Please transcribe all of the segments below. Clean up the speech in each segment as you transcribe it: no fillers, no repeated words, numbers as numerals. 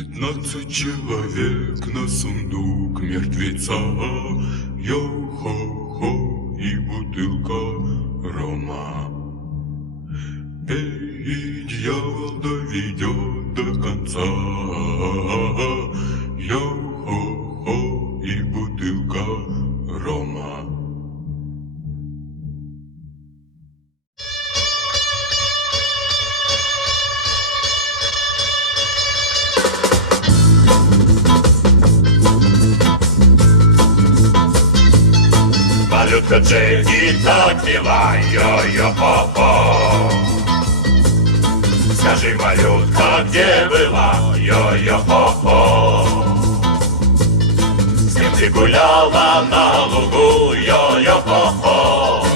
15 человек на сундук мертвеца. Йо-хо-хо и бутылка рома. Эй, дьявол доведет до конца. Йо-хо-хо и бутылка рома. Малютка Дженни так мила, йо-йо-хо-хо. Скажи, малютка, где была, йо-йо-хо-хо? С кем ты гуляла на лугу, йо-йо-хо-хо?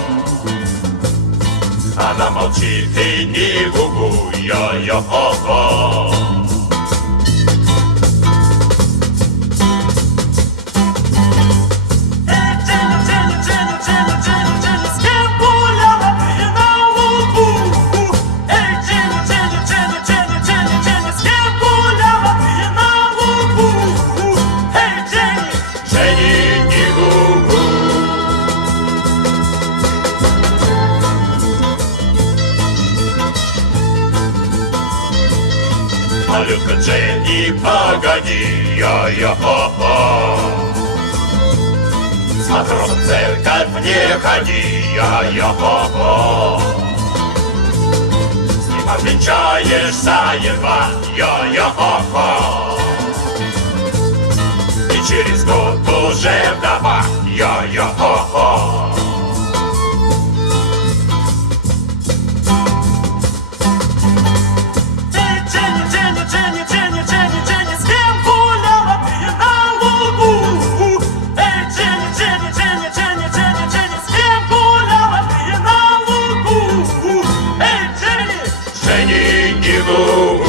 Она молчит и не гугу, йо-йо-хо-хо. Малютка Дженни, погоди, йо-йо-хо-хо. С матросом в церковь не ходи, йо-йо-хо-хо. С ним обвенчаешься едва, йо-йо-хо-хо. И через год уже вдова, йо-йо-хо-хо. Женни, не гугу.